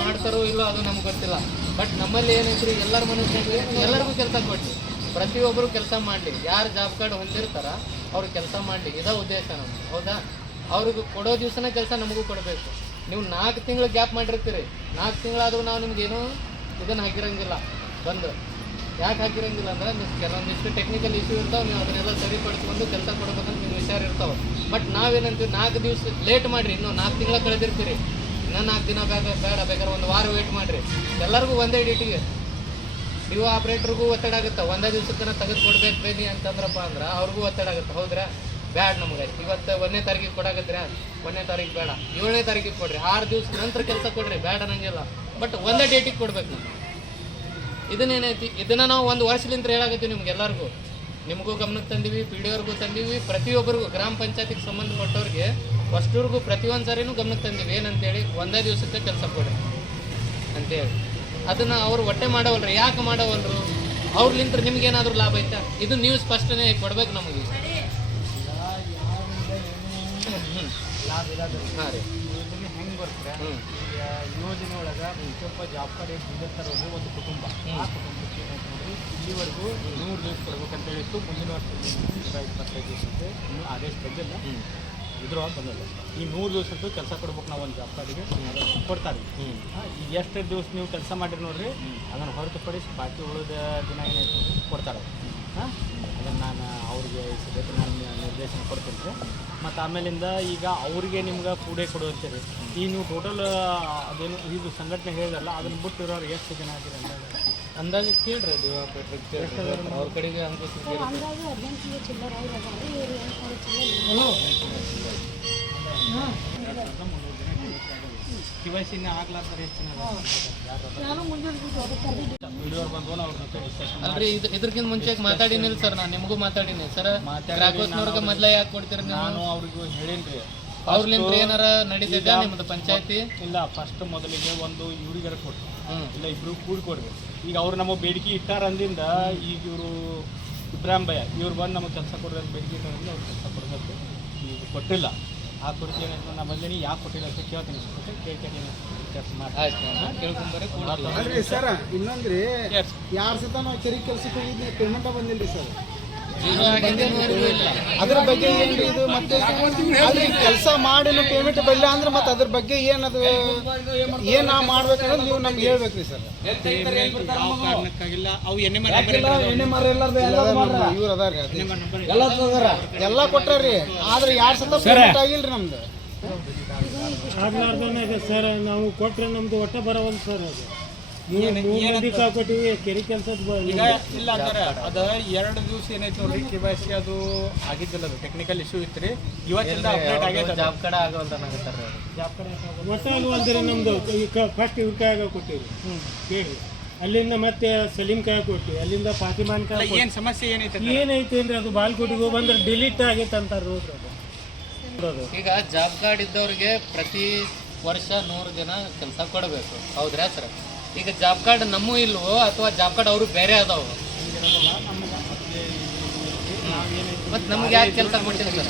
ಮಾಡ್ತಾರೋ ಇಲ್ಲೋ ಅದು ನಮ್ಗೆ ಗೊತ್ತಿಲ್ಲ. ಬಟ್ ನಮ್ಮಲ್ಲಿ ಏನೈತ್ರಿ, ಎಲ್ಲರ ಮನಸ್ಸಿನಾಗ ಎಲ್ಲರಿಗೂ ಕೆಲಸ ಕೊಡ್ಲಿ, ಪ್ರತಿಯೊಬ್ಬರು ಕೆಲಸ ಮಾಡಲಿ, ಯಾರು ಜಾಬ್ ಕಾರ್ಡ್ ಹೊಂದಿರ್ತಾರ ಅವ್ರು ಕೆಲಸ ಮಾಡಲಿ, ಇದೇ ಉದ್ದೇಶ ನಮ್ಗೆ. ಹೌದಾ? ಅವ್ರಿಗೆ ಕೊಡೋ ದಿವಸನೇ ಕೆಲಸ ನಮಗೂ ಕೊಡಬೇಕು. ನೀವು 4 ತಿಂಗಳು ಗ್ಯಾಪ್ ಮಾಡಿರ್ತೀರಿ, 4 ತಿಂಗಳಾದರೂ ನಾವು ನಿಮ್ಗೇನು ಇದನ್ನು ಹಾಕಿರಂಗಿಲ್ಲ. ಬಂದು ಯಾಕೆ ಹಾಕಿರಂಗಿಲ್ಲ ಅಂದ್ರೆ ಕೆಲವೊಂದಿಷ್ಟು ಟೆಕ್ನಿಕಲ್ ಇಶ್ಯೂ ಇರ್ತಾವೆ, ನೀವು ಅದನ್ನೆಲ್ಲ ಸರಿಪಡಿಸ್ಕೊಂಡು ಕೆಲಸ ಕೊಡ್ಬೇಕಂತ ನಿಮ್ಗೆ ವಿಚಾರ ಇರ್ತಾವೆ. ಬಟ್ ನಾವೇನಂತೀವಿ, 4 ದಿವಸ ಲೇಟ್ ಮಾಡಿರಿ, ಇನ್ನೂ 4 ತಿಂಗಳ ಕಳೆದಿರ್ತೀರಿ, ಇನ್ನೂ 4 ದಿನ ಬೇಡ ಬೇಕಾದ್ರೆ 1 ವಾರ ವೇಟ್ ಮಾಡಿರಿ. ಎಲ್ಲರಿಗೂ ಒಂದೇ ಡೇಟಿಗೆ ಡಿಒ ಆಪ್ರೇಟ್ರಿಗೂ ಒತ್ತಡ ಆಗುತ್ತೆ. ಒಂದೇ ದಿವ್ಸಕ್ಕನ ತೆಗೆದು ಕೊಡ್ಬೇಕು ಬೇನಿ ಅಂತಂದ್ರಪ್ಪ ಅಂದ್ರೆ ಅವ್ರಿಗೂ ಒತ್ತಡ ಆಗುತ್ತೆ. ಹೌದ್ರಾ? ಬ್ಯಾಡ್ ನಮ್ಗೆ ಇವತ್ತು 1ನೇ ತಾರೀಕಿಗೆ ಕೊಡಾಕತ್ರಿ, 1ನೇ ತಾರೀಕು ಬೇಡ, 7ನೇ ತಾರೀಕಿಗೆ ಕೊಡ್ರಿ, 6 ದಿವ್ಸ ನಂತರ ಕೆಲಸ ಕೊಡ್ರಿ, ಬ್ಯಾಡ ಅನ್ನಂಗಿಲ್ಲ. ಬಟ್ ಒಂದೇ ಡೇಟಿಗೆ ಕೊಡ್ಬೇಕು. ಇದನ್ನೇನೈತಿ, ಇದನ್ನು ನಾವು 1 ವರ್ಷಲಿಂದ ಹೇಳಾಕತ್ತೀವಿ ನಿಮ್ಗೆಲ್ಲರಿಗೂ. ನಿಮಗೂ ಗಮನಕ್ಕೆ ತಂದೀವಿ, PDOರ್ಗೂ ತಂದೀವಿ, ಪ್ರತಿಯೊಬ್ಬರಿಗೂ ಗ್ರಾಮ ಪಂಚಾಯತಿಗೆ ಸಂಬಂಧಪಟ್ಟವ್ರಿಗೆ ಅಷ್ಟೂರ್ಗೂ ಪ್ರತಿಯೊಂದು ಸಾರಿನೂ ಗಮನಕ್ಕೆ ತಂದೀವಿ. ಏನಂತೇಳಿ, ಒಂದೇ ದಿವಸಕ್ಕೆ ಕೆಲಸ ಕೊಡ್ರಿ ಅಂತೇಳಿ. ಅದನ್ನು ಅವ್ರು ಒಟ್ಟೆ ಮಾಡವಲ್ರಿ. ಯಾಕೆ ಮಾಡವಲ್ರು? ಅವ್ರಲಿಂತ್ರ ನಿಮ್ಗೇನಾದರೂ ಲಾಭ ಐತಾ? ಇದು ನೀವು ಸ್ಪಷ್ಟನೆ ಕೊಡ್ಬೇಕು ನಮಗೆ. ಹಾಂ ರೀ, ಯೋಜನೆ ಹೆಂಗೆ ಬರ್ತಾರೆ? ಯೋಜನೆ ಒಳಗೆ ಸ್ವಲ್ಪ ಜಾಬ್ ಕಾರ್ಡ್ ಎಷ್ಟು ಹೊಂದಿರ್ತಾರೋ ಒಂದು ಕುಟುಂಬ, ಆ ಕುಟುಂಬಕ್ಕೆ ನೋಡ್ರಿ ಇಲ್ಲಿವರೆಗೂ 100 ದಿವಸ ಕೊಡ್ಬೇಕಂತ ಹೇಳಿತ್ತು. ಮುಂದಿನ ವರ್ಷ 125 ದಿವಸಕ್ಕೆ ಇನ್ನೂ ಆದೇಶ ಬಂದಿಲ್ಲ, ಇದ್ರೊಳಗೆ ಬಂದಿಲ್ಲ. ಈ 100 ದಿವಸದ್ದು ಕೆಲಸ ಕೊಡ್ಬೇಕು ನಾವು ಒಂದು ಜಾಬ್ ಕಾರ್ಡಿಗೆ ಕೊಡ್ತಾರೆ. ಈಗ ಎಷ್ಟು ದಿವಸ ನೀವು ಕೆಲಸ ಮಾಡಿರಿ ನೋಡ್ರಿ, ಅದನ್ನು ಹೊರತುಪಡಿಸಿ ಬಾಕಿ ಉಳಿದ ದಿನ ಏನಾಯ್ತು ಕೊಡ್ತಾರೆ. ಅದನ್ನು ನಾನು ಅವ್ರಿಗೆ ಸದ್ಯಕ್ಕೆ ನಾನು ನಿರ್ದೇಶನ ಕೊಡ್ತೀನಿ ರೀ. ಮತ್ತು ಆಮೇಲಿಂದ ಈಗ ಅವ್ರಿಗೆ ನಿಮ್ಗೆ ಕೂಡೇ ಕೊಡುವಂತೀರಿ. ಈಗ ನೀವು ಟೋಟಲ್ ಅದೇನು ಇದು ಸಂಘಟನೆ ಹೇಳಿದಲ್ಲ, ಅದನ್ನು ಬಿಟ್ಟಿರೋರು ಎಷ್ಟು ಜನ ಆಗಿರಿ ಅಂದಾಜು ಕೇಳ್ರಿ. ಅದು ಅವ್ರ ಕಡೆಗೆ KYC ಆಗ್ಲಾರ್ದಾರೆ ಎಷ್ಟು ಜನ ಅಲ್ರಿ? ಇದ್ರಕ್ಕಿಂತ ಮುಂಚೆ ಮಾತಾಡಿನಿಲ್ಲ ಸರ್, ನಾನು ನಿಮಗೂ ಮಾತಾಡಿನಿ ಸರ್. ಗ್ರಾಹಕನವ್ರಿಗೆ ಮೊದಲ ಯಾಕೆ ಕೊಡ್ತೀರಿ? ನಾನು ಅವ್ರಿಗೂ ಹೇಳೀನಿ. ಅವ್ರಲಿಂದ ಏನಾರ ನಡೀತಿದ್ಯಾ ನಿಮ್ಮದು ಪಂಚಾಯತಿ? ಇಲ್ಲ, ಫಸ್ಟ್ ಮೊದಲಿಗೆ ಒಂದು ಇವ್ರಿಗಾರ ಕೊಡ್ರಿ, ಇಲ್ಲ ಇಬ್ರು ಕೂಡಿ ಕೊಡ್ರಿ. ಈಗ ಅವ್ರು ನಮ್ಮ ಬೇಡಿಕೆ ಇಟ್ಟಾರ ಅಂದಿಂದ ಈಗ ಇವರು ಇಬ್ರಾಹಿಂ ಭಯ್ಯ ಇವ್ರು ಬಂದು ನಮಗೆ ಕೆಲಸ ಕೊಡ್ರಿ ಅಂತ ಬೇಡಿಕೆ ಇಟ್ಟಾರಂದ್ರೆ ಅವ್ರು ಕೆಲಸ ಕೊಡಬೇಕು. ಈಗ ಕೊಟ್ಟಿಲ್ಲ. ಆ ಕುರಿತು ಏನಾಯ್ತು ನಾ ಬಂದೇನಿ, ಯಾಕೆ ಕೊಟ್ಟಿಲ್ಲ ಅಂತ ಕೇಳ್ತೀನಿ. ಕೇಳ್ತೀನಿ ಕೆಲಸ ಮಾಡಿ ಕೇಳ್ಕೊಂಬರಿ ಸರ್. ಇನ್ನೊಂದ್ರಿ 2 ಸತ ನಾವು ಚೆರಿಗೆ ಕೆಲಸಕ್ಕೆ ಹೋಗಿದ್ವಿ, ಪೇಮೆಂಟ ಬಂದಿಲ್ಲ ಸರ್. ಅದ್ರ ಬಗ್ಗೆ ಏನ್ರಿ ಇದು? ಮತ್ತೆ ಅದ್ರ ಕೆಲಸ ಮಾಡಿನೂ ಪೇಮೆಂಟ್ ಬಲ್ಲ ಅಂದ್ರೆ ಮತ್ತೆ ಅದ್ರ ಬಗ್ಗೆ ಏನದು ಏನ್ ನಾವು ಮಾಡ್ಬೇಕನ್ನೋದು ನೀವು ನಮ್ಗೆ ಹೇಳ್ಬೇಕ್ರಿ ಸರ್. ಇವ್ರು ಅದಾರ್ರಿ, ಎಲ್ಲ ಕೊಟ್ಟಾರ್ರಿ, ಆದ್ರೆ 2 ಸತ ಪೇಮೆಂಟ್ ಆಗಿಲ್ರಿ ನಮ್ದು. ಆಗ್ಲಾರ್ದನೆ ಸರ್, ನಾವು ಕೊಟ್ರೆ ನಮ್ದು ಒಟ್ಟ ಬರವಲ್ಲ ಸರ್. ಅದು 3 ಮಂದಿ ಕೊಟ್ಟಿವಿ ಕೆರೆ ಕೆಲಸದ ಇಲ್ಲ ಅಂದ್ರೆ ಅದು 2 ದಿವಸ ಏನಾಯ್ತು ನೋಡ್ರಿ, KYC ಅದು ಆಗಿದ್ದಿಲ್ಲ, ಅದು ಟೆಕ್ನಿಕಲ್ ಇಶ್ಯೂ ಇತ್ತು ರೀ. ಇವತ್ತಿಂದ ಅಪ್ಡೇಟ್ ಆಗೈತೆ. ಜಾಬ್ ಕಾರ್ಡ್ ಆಗೋಲ್ದಾನಾಗತ್ತಾರ. ಜಾಬ್ ಕಾರ್ಡ್ ಒಟ್ಟ ಆಗುವಂದ್ರೆ ನಮ್ದು ಫಸ್ಟ್ ಇವ್ರ ಕೈಯಾಗ ಕೊಟ್ಟಿವಿ ಕೇಳಿ, ಅಲ್ಲಿಂದ ಮತ್ತೆ ಸಲೀಂ ಕೈಯಾಗ ಕೊಟ್ಟಿವಿ, ಅಲ್ಲಿಂದ ಫಾತಿಮಾನ್ ಕೈ. ಏನು ಸಮಸ್ಯೆ ಏನೈತೆ ಏನೈತೇನ್ರಿ? ಅದು ಬಾಲ್ಕೋಟಿಗೆ ಬಂದ್ರೆ ಡಿಲೀಟ್ ಆಗೈತೆ ಅಂತಾರ ನೋಡ್ರಿ. ಅದು ಈಗ ಜಾಬ್ ಕಾರ್ಡ್ ಇದ್ದವ್ರಿಗೆ ಪ್ರತಿ ವರ್ಷ 100 ದಿನ ಕೆಲಸ ಕೊಡಬೇಕು. ಹೌದ್ರಾ ಸರ್? ಈಗ ಜಾಬ್ ಕಾರ್ಡ್ ನಮ್ಮೂ ಇಲ್ವೋ ಅಥವಾ ಜಾಬ್ ಕಾರ್ಡ್ ಅವರು ಬೇರೆ ಅದಾವ? ಮತ್ತೆ ನಮ್ಗೆ ಯಾಕೆ ಕೆಲಸ ಕೊಟ್ಟಿಲ್ಲ ಸರ್?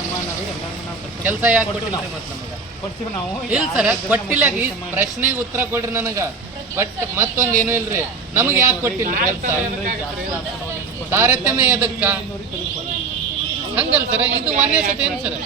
ಕೆಲಸ ಯಾಕೆ ಕೊಟ್ಟಿಲ್ಲ ಮತ್ತೆ ನಮಗೆ? ಕೊಡ್ತೀವಿ ನಾವು. ಇಲ್ಲ ಸರ್, ಕೊಟ್ಟಿಲ್ಲ. ಈ ಪ್ರಶ್ನೆಗೆ ಉತ್ತರ ಕೊಡ್ರಿ ನನಗೆ. ಬಟ್ ಮತ್ತೊಂದು ಏನೂ ಇಲ್ರಿ, ನಮಗೆ ಯಾಕೆ ಕೊಟ್ಟಿಲ್ಲ ಕೆಲಸ? ತಾರತಮ್ಯ ಎದಕ್ಕ? ಹಂಗಲ್ಲ ಸರ್, ಇದು 1ನೇ ಸತಿ ಏನು ಸರ್?